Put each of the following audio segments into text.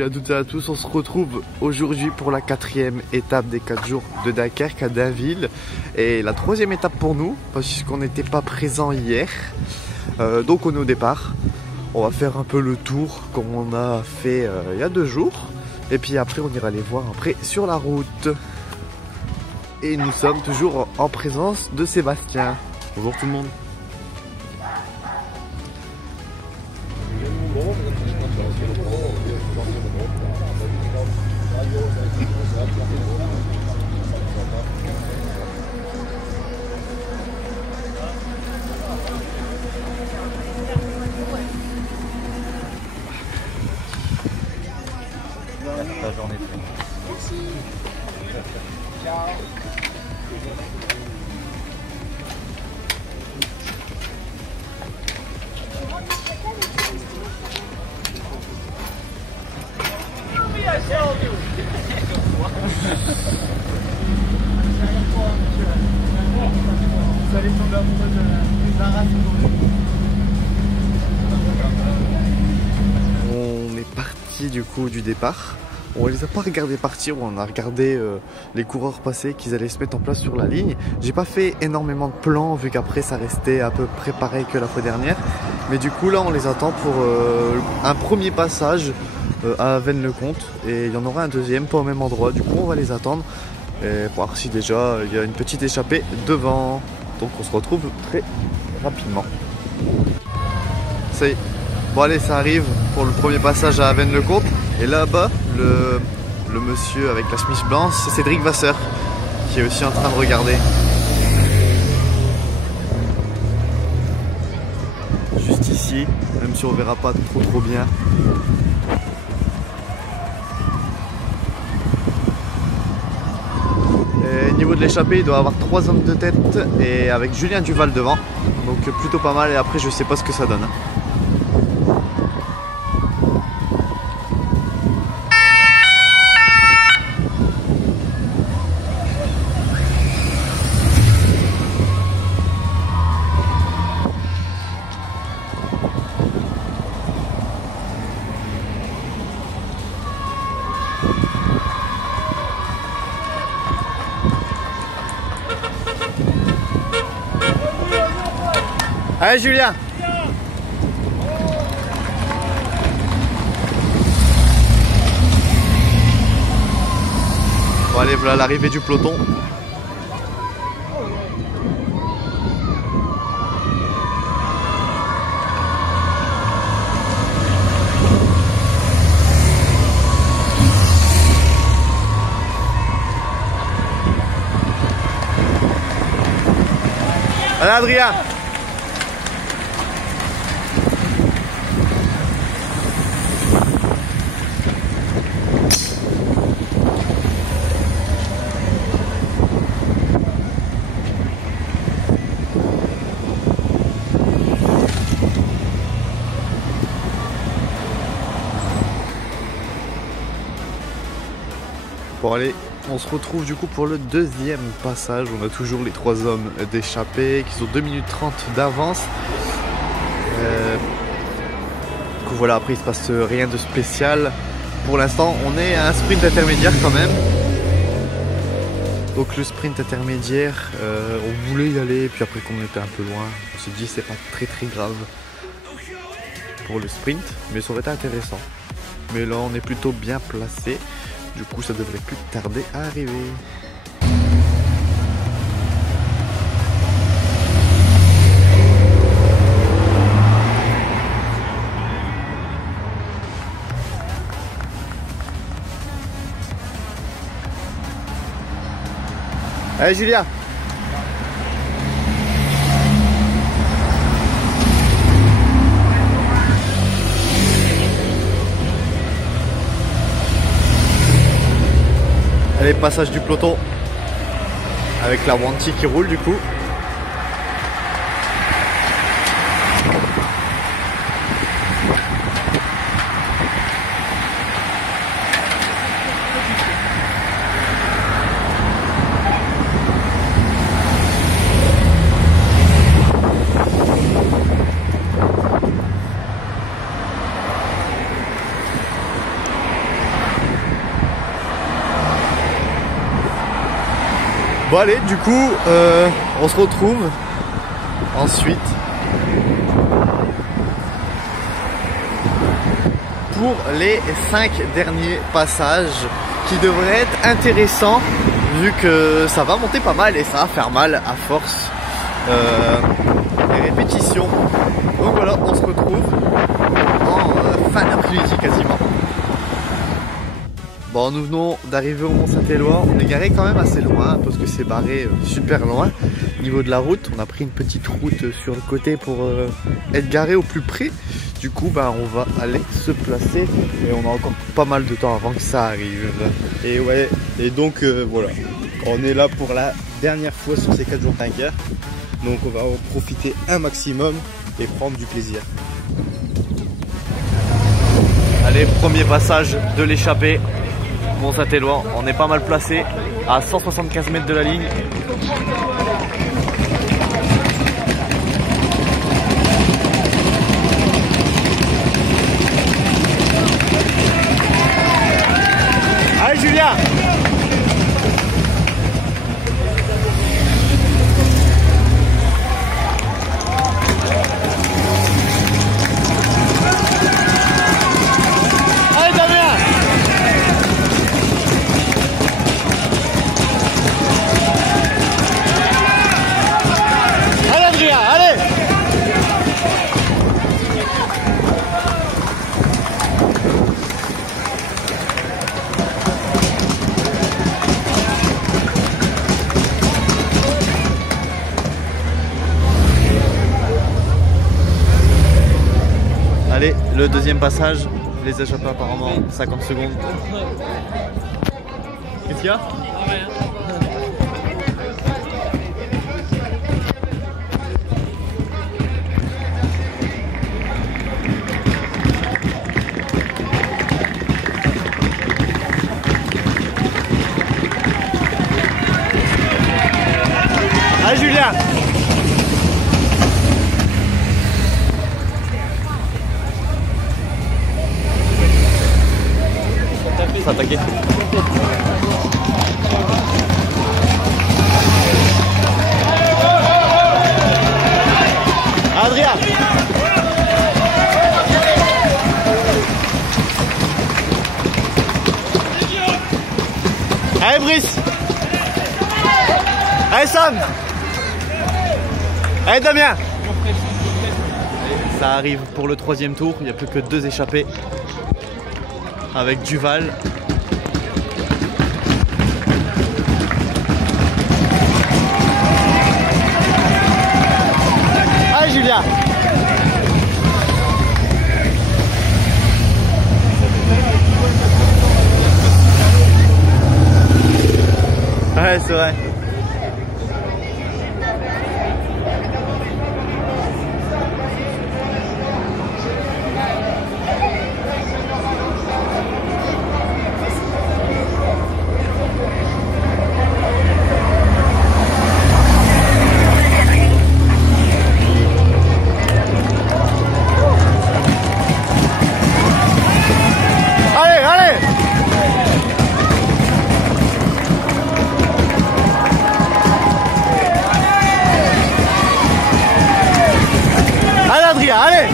Salut à toutes et à tous, on se retrouve aujourd'hui pour la 4e étape des 4 jours de Dunkerque à Dainville. Et la 3e étape pour nous, parce qu'on n'était pas présent hier. Donc on est au départ. On va faire un peu le tour comme on a fait il y a 2 jours. Et puis après on ira les voir après sur la route. Et nous sommes toujours en présence de Sébastien. Bonjour tout le monde. La journée. Merci. Ciao. Vous allez tomber amoureux de la race aujourd'hui. On est parti du coup du départ. On les a pas regardés partir, on a regardé les coureurs passer, qu'ils allaient se mettre en place sur la ligne. J'ai pas fait énormément de plans vu qu'après ça restait à peu près pareil que la fois dernière. Mais du coup là on les attend pour un premier passage à Vennes-le-Comte. Et il y en aura un deuxième, pas au même endroit. Du coup on va les attendre et voir si déjà il y a une petite échappée devant. Donc on se retrouve très rapidement. Ça y est. Bon allez, ça arrive pour le premier passage à Vennes-le-Comte. Et là-bas, le monsieur avec la chemise blanche, c'est Cédric Vasseur qui est aussi en train de regarder. Juste ici, même si on verra pas trop bien. Et au niveau de l'échappée, il doit avoir 3 hommes de tête et avec Julien Duval devant. Donc plutôt pas mal et après je sais pas ce que ça donne. Allez Julien. Bon allez, voilà l'arrivée du peloton. Allez Adrien. Bon allez, on se retrouve du coup pour le deuxième passage. On a toujours les 3 hommes d'échappée qui sont 2 minutes 30 d'avance. Du coup voilà, après il se passe rien de spécial. Pour l'instant on est à un sprint intermédiaire quand même. Donc le sprint intermédiaire, on voulait y aller, puis après qu'on était un peu loin, on s'est dit c'est pas très grave pour le sprint, mais ça aurait été intéressant. Mais là on est plutôt bien placé. Du coup, ça devrait plus tarder à arriver. Allez, Julia. Allez, passage du peloton avec la Wanty qui roule du coup. Bon allez, du coup, on se retrouve ensuite pour les 5 derniers passages qui devraient être intéressants vu que ça va monter pas mal et ça va faire mal à force les répétitions. Donc voilà, on se retrouve en fin d'après-midi quasiment. Bon, nous venons d'arriver au Mont-Saint-Éloi, on est garé quand même assez loin parce que c'est barré super loin. Au niveau de la route, on a pris une petite route sur le côté pour être garé au plus près. Du coup, ben, on va aller se placer et on a encore pas mal de temps avant que ça arrive. Et ouais, et donc voilà, on est là pour la dernière fois sur ces 4 jours vainqueurs. Donc on va en profiter un maximum et prendre du plaisir. Allez, premier passage de l'échappée. Mont-Saint-Éloi, on est pas mal placé à 175 mètres de la ligne. Allez Julien! Allez Damien! Allez Adrien, allez! Allez, le deuxième passage, les échappés apparemment 50 secondes. Qu'est-ce qu'il y a? Allez Julien! S'attaquer. Adrien. Allez Brice. Allez Sam. Allez Damien. Ça arrive pour le 3e tour, il n'y a plus que 2 échappés avec Duval. Allez Julia. Ouais, c'est vrai. Allez!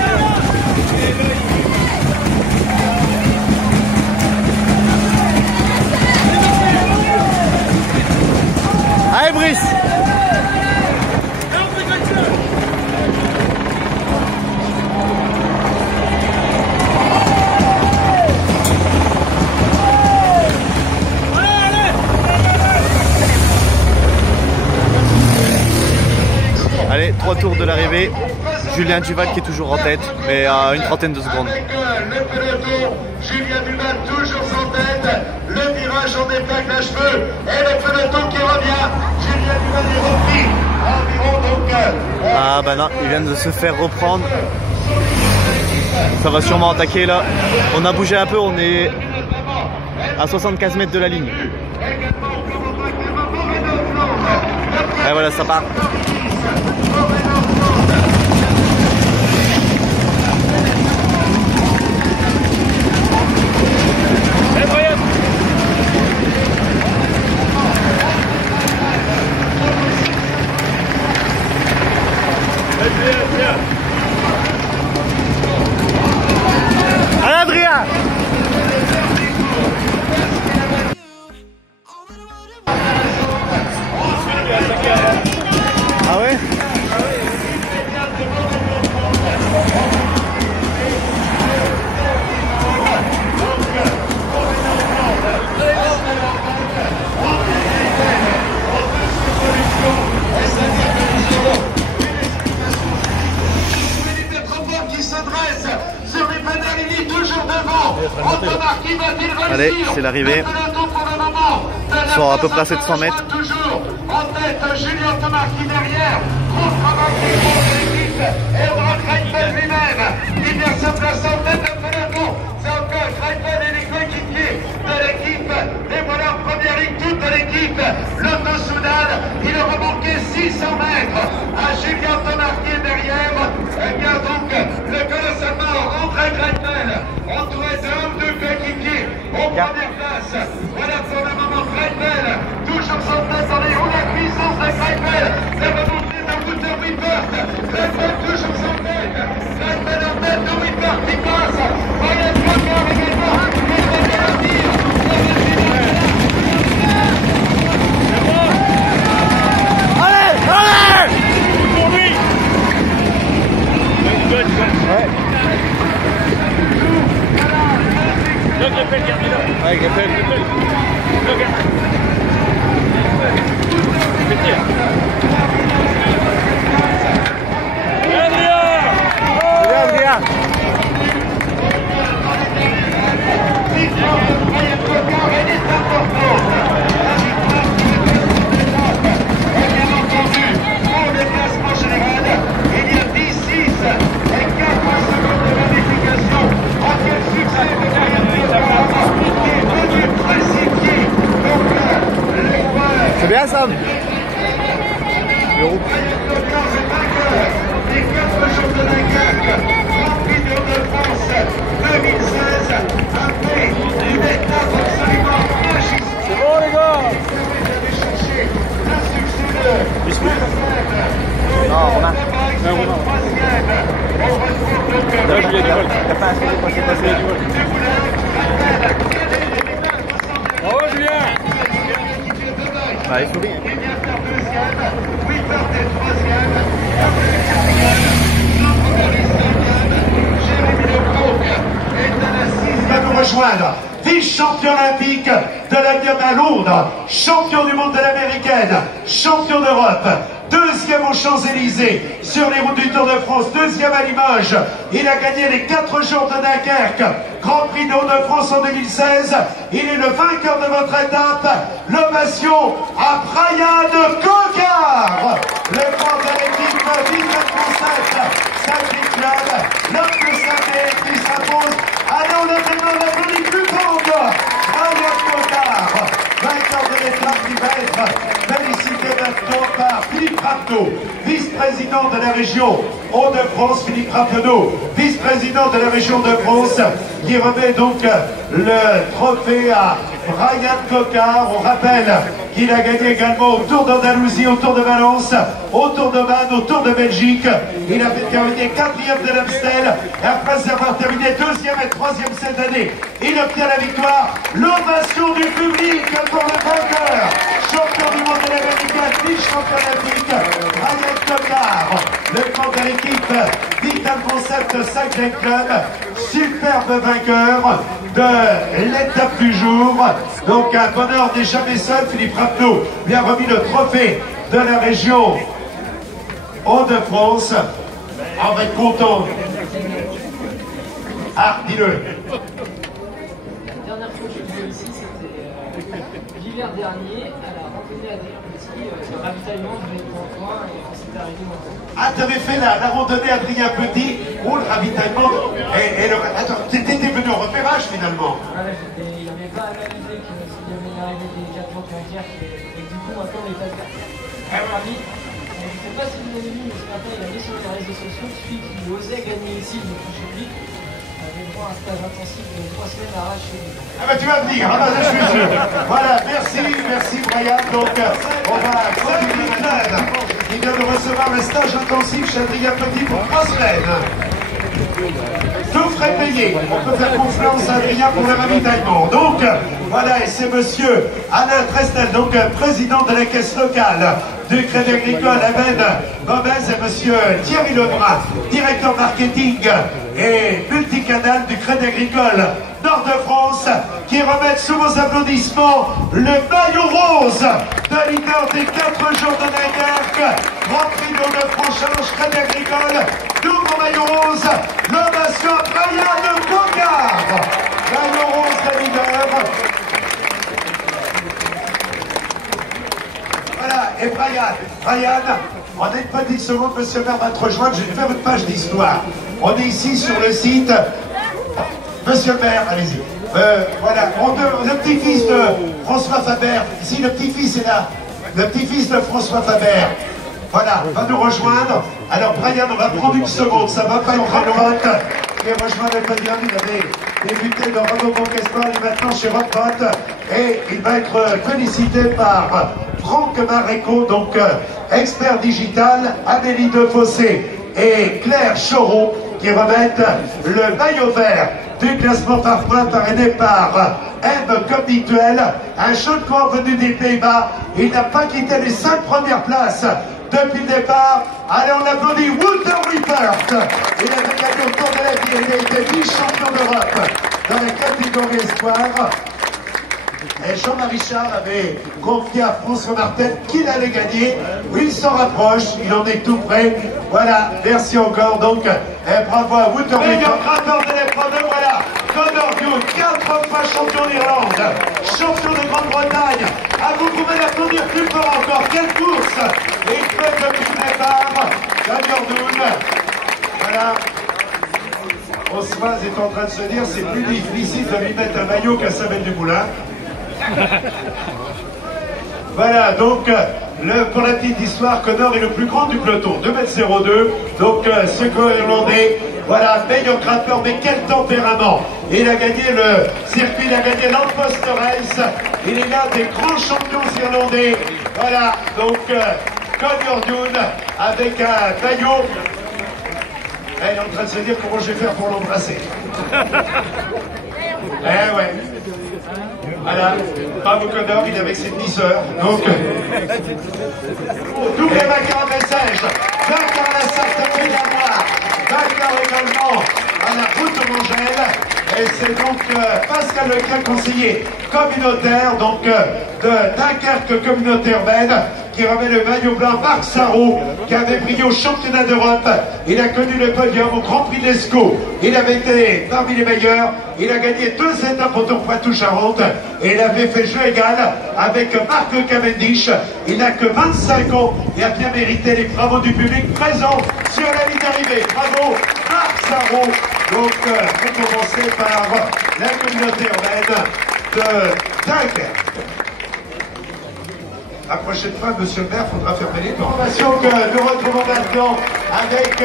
Allez Brice! Allez, 3 tours de l'arrivée. Julien Duval qui est toujours en tête, mais à une trentaine de secondes. Le peloton, Julien Duval toujours en tête, le virage en épingle à cheveux, et le peloton qui revient, Julien Duval est repris, environ donc... Ah bah non, il vient de se faire reprendre. Ça va sûrement attaquer là. On a bougé un peu, on est à 75 mètres de la ligne. Et voilà, ça part. Ah ouais? Qui se dresse sur les pédaliers toujours devant. Antomark, qui va-t-il réussir? Allez, c'est l'arrivée. Ils sont à peu près à 700 mètres. Toujours en tête, Julien Antomark qui derrière. Gros travail des grosses équipes. Et on aura Kreipel lui-même qui vient se placer en tête de peloton. C'est encore Kreipel et les coéquipiers de l'équipe. Et voilà en première ligne toute l'équipe. Lotto Soudal, il aura manqué 600 mètres à Julien Antomark qui est derrière. Et bien donc, le colosse mort, André Kreipel, entouré d'un ou deux coéquipiers en première place. Voilà pour le moment Kreipel, toujours son tête dans les roues, la puissance de Kreipel, la remontée de Wouter Wippert, Kreipel toujours son tête, Kreipel en tête de Wippert qui passe, Ryan Cocker également, il va bien la dire, Pour lui. Ouais. Le Greppel, gardez-le. Ouais, Greppel. Le Greppel. Adrien. C'est bien Sam. Le groupe. Les 4 jours de Dunkerque, Grand Prix de France 2016, après une étape absolument magique. C'est bon les gars. Vous allez chercher un succès de Non, Romain. Là, Julien Duval. T'as pas assez de passer Julien Duval. Bravo Julien. Bah, il sourit. Va nous rejoindre, vice-champion olympique de la Diana Lourdes, champion du monde de l'américaine, champion d'Europe, deuxième aux Champs-Élysées sur les routes du Tour de France, deuxième à Limoges. Il a gagné les 4 jours de Dunkerque, Grand Prix de Hauts-de-France en 2016. Il est le vainqueur de votre étape. L'ovation à Brian Coquard, le grand de l'équipe Vital Concept, Cycling Club, l'homme de Saint-Denis qui s'impose. Allez, on attend la jolie plus grande, Brian Coquard, vainqueur de l'étape qui va être félicité maintenant par Philippe Rapneau, vice-président de la région Hauts-de-France. Philippe Rapneau, vice-président de la région de France, qui remet donc le trophée à Brian Coquard. On rappelle qu'il a gagné également au Tour d'Andalousie, au Tour de Valence, au Tour de Vannes, au Tour de Belgique. Il a fait terminer 4e de l'Amstel. Après avoir terminé 2e et 3e cette année, il obtient la victoire. L'ovation du public pour le vainqueur, champion du monde de l'américaine, vice-champion olympique, Brian Coquard, le grand de l'équipe Vital Concept Cycling Club, superbe vainqueur de l'étape du jour. Donc un bonheur n'est jamais seul. Philippe Rapneau lui a remis le trophée de la région Hauts-de-France. On va être content. Ah, dis-le. La dernière fois que je venais ici, c'était l'hiver dernier, à la randonnée Adrien Petit, le ravitaillement de Coin et on s'était arrivé maintenant. Ah, t'avais fait la randonnée Adrien Petit, ou le ravitaillement. Attends, t'étais venu au repérage finalement. Voilà, il n'avait pas analysé qu'il y avait l'arrivée des 4 jours de Dunkerque et du coup maintenant on est pas très rapide. Je ne sais pas si vous avez vu, mais ce matin il a mis sur les réseaux sociaux celui qui osait gagner ici, le chez lui, avait droit à un stage intensif de 3 semaines à arracher. Ah bah tu vas venir, ah bah je suis sûr. Voilà, merci Brian. Donc on va continuer maintenant. Il vient de recevoir le stage intensif chez Adrien Petit pour 3 semaines. Tout frais payé. On peut faire confiance à Adrien pour le ravitaillement. Donc voilà, et c'est monsieur Alain Trestel, donc président de la caisse locale du Crédit Agricole amène Gomez et monsieur Thierry Lebrun, directeur marketing et multicanal du Crédit Agricole Nord-de-France, qui remettent sous vos applaudissements le maillot rose de leader des 4 jours de Dunkerque, Grand Prix de Franche-Comté Crédit Agricole, nouveau maillot rose, l'ovation Brian Cogard, maillot rose de leader. Voilà, et Brian, on a une petite seconde, monsieur le maire va te rejoindre, je vais faire une page d'histoire. On est ici sur le site. Monsieur le maire, allez-y. Voilà, le petit-fils de François Faber, ici le petit-fils est là, le petit-fils de François Faber, voilà, va nous rejoindre. Alors Brian, on va prendre une seconde, ça va pas être très loin. Et rejoindre le podium, il avait débuté dans Renault Banque Espoir, il est maintenant chez Rockbot, et il va être félicité par Franck Maréco, donc expert digital, Amélie Defossé et Claire Choron, qui remettent le maillot vert du classement par points parrainé par M comme Mutuel, un jeune corps venu des Pays-Bas. Il n'a pas quitté les 5 premières places depuis le départ. Allez, on applaudit Walter Rippert. Il avait gagné au Tour de la vie, il a été vice-champion d'Europe dans la catégorie espoir. Et Jean-Marie Charles avait confié à François Martel qu'il allait gagner. Il s'en rapproche, il en est tout près. Voilà, merci encore. Donc, bravo à Walter Rippert. Meilleur grimpeur de l'épreuve, voilà. Connor Young, 4 fois champion d'Irlande, champion de Grande-Bretagne. À vous pouvez l'applaudir plus fort encore. Quelle course! Et il fait comme il prépare. Connor Young. Voilà. Osmaz est en train de se dire c'est plus difficile de lui mettre un maillot qu'à Samuel Dumoulin. Voilà, donc pour la petite histoire, Connor est le plus grand du peloton, 2,02 m. Donc ce co-irlandais, voilà, meilleur grimpeur, mais quel tempérament! Il a gagné le circuit, il a gagné l'Ampost Race, il est l'un des grands champions irlandais. Voilà, donc Connor Young avec un maillot. Elle est en train de se dire comment je vais faire pour l'embrasser. Eh ouais. Voilà, bravo Connor, il est avec ses demi-sœurs. Donc, double vainqueur à message, vainqueur à la Sarthe de Noir, vainqueur également à la route de Mangel. Et c'est donc Pascal Lequin, conseiller communautaire, donc de Dunkerque Communauté Urbaine, qui remet le maillot blanc. Marc Sarrault, qui avait brillé au championnat d'Europe. Il a connu le podium au Grand Prix de l'Escaut. Il avait été parmi les meilleurs. Il a gagné 2 étapes au Tour Poitou-Charentes. Et il avait fait jeu égal avec Marc Cavendish. Il n'a que 25 ans et a bien mérité les bravos du public présent sur la ligne d'arrivée. Bravo Marc Sarrault. Donc, on va commencer par la communauté urbaine de Dunkerque. La prochaine fois, monsieur le maire, il faudra fermer les portes. Information que nous retrouvons maintenant avec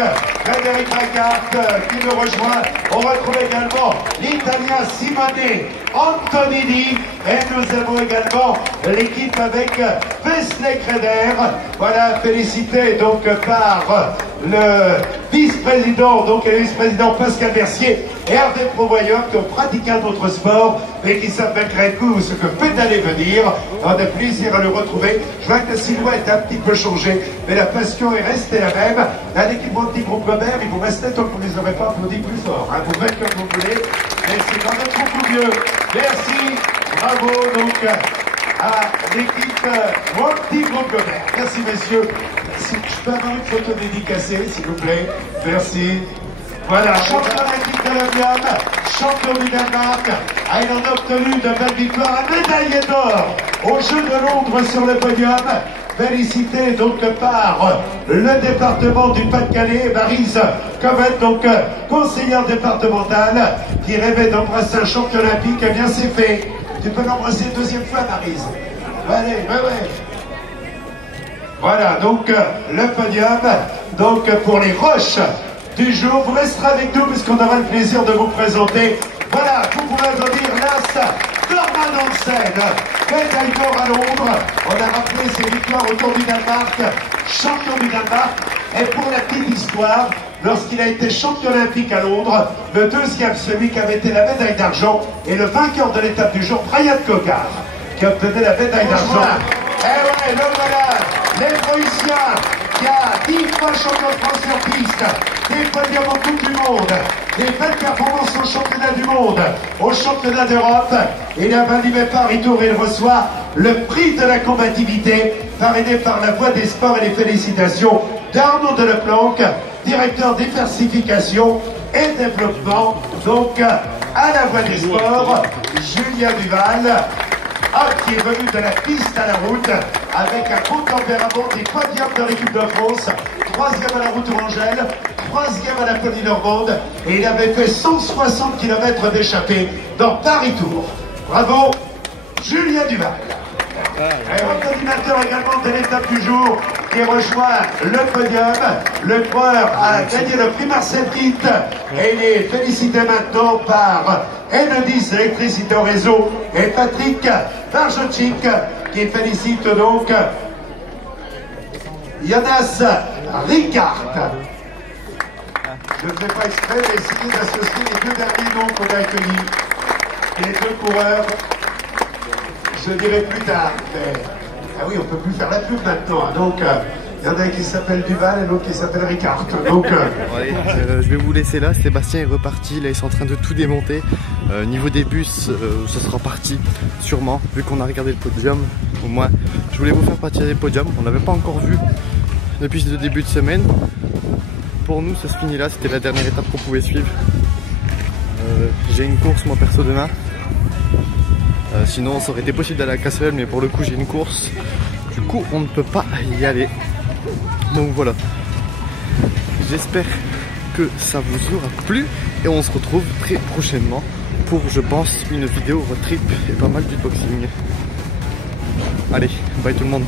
Frédéric Ricard qui nous rejoint. On retrouve également l'Italien Simone Antonini. Et nous avons également l'équipe avec Wesley Creder. Voilà, félicité donc par le vice-président, donc le vice-président Pascal Mercier et Hervé Provoyeur qui ont pratiqué un autre sport mais qui savent malgré tout ce que pédaler veut dire. On a plaisir à le retrouver. Je vois que la silhouette a un petit peu changé, mais la passion est restée la même. À l'équipe Montigroupe Gobert, il vous restait tant qu'on ne les aurait pas applaudis plus fort. Hein. Vous faites comme vous voulez, mais c'est quand même beaucoup mieux. Merci, bravo donc à l'équipe Montigroupe Gobert. Merci messieurs. Si je peux avoir une photo dédicacée, s'il vous plaît. Merci. Voilà, champion de l'équipe de l'Obium, champion du Danemark. Il en a obtenu de belles victoires, un médaillé d'or aux Jeux de Londres sur le podium. Félicité donc par le département du Pas-de-Calais, Maryse Covet, donc conseillère départementale, qui rêvait d'embrasser un champion olympique. Eh bien, c'est fait. Tu peux l'embrasser une deuxième fois, Maryse. Allez, ouais. Voilà, donc le podium, donc pour les roches du jour. Vous resterez avec nous puisqu'on aura le plaisir de vous présenter. Voilà, vous pouvez applaudir l'As Norman Hansen, médaille d'or à Londres. On a rappelé ses victoires autour du Danemark, champion du Danemark. Et pour la petite histoire, lorsqu'il a été champion olympique à Londres, le deuxième, celui qui avait été la médaille d'argent, et le vainqueur de l'étape du jour, Brian Cogard, qui obtenait la médaille d'argent. Eh ouais, le voilà. Les Prussiens, qui a 10 fois champion de France sur piste, des podiums en Coupe du Monde, des belles performances au championnat du monde, au championnat d'Europe. Et là-bas, Paris-Tour, il reçoit le prix de la combativité, parrainé par la Voix des Sports, et les félicitations d'Arnaud Deleplanque, directeur diversification et développement, donc à la Voix des Sports, Julien Duval, qui est venu de la piste à la route, avec un beau tempérament, des podiums de l'équipe de France, 3e à la route Orangelle, 3e à la Poly Normande, et il avait fait 160 km d'échappée dans Paris-Tour. Bravo, Julien Duval. Et votre animateur également de l'étape du jour qui rejoint le podium. Le coureur a gagné le prix Marcel Kitt et il est félicité maintenant par Enedis Électricité au réseau et Patrick Barjotchik qui félicite donc Jonas Ricard. Je ne fais pas exprès d'essayer d'associer les deux derniers noms qu'on a accueillis et les deux coureurs. Je dirai plus tard, mais ah oui, on peut plus faire la pub maintenant. Hein. Donc, il y en a un qui s'appelle Duval et l'autre qui s'appelle Ricard. Donc, allez, je vais vous laisser là. Sébastien est reparti. Là, ils sont en train de tout démonter. Niveau des bus, ça sera parti sûrement, vu qu'on a regardé le podium. Au moins, je voulais vous faire partir des podiums. On n'avait pas encore vu depuis le début de semaine. Pour nous, ça se finit là. C'était la dernière étape qu'on pouvait suivre. J'ai une course, moi perso, demain. Sinon ça aurait été possible d'aller à Cassel, mais pour le coup j'ai une course, du coup on ne peut pas y aller. Donc voilà, j'espère que ça vous aura plu et on se retrouve très prochainement pour, je pense, une vidéo road trip et pas mal de boxing. Allez, bye tout le monde.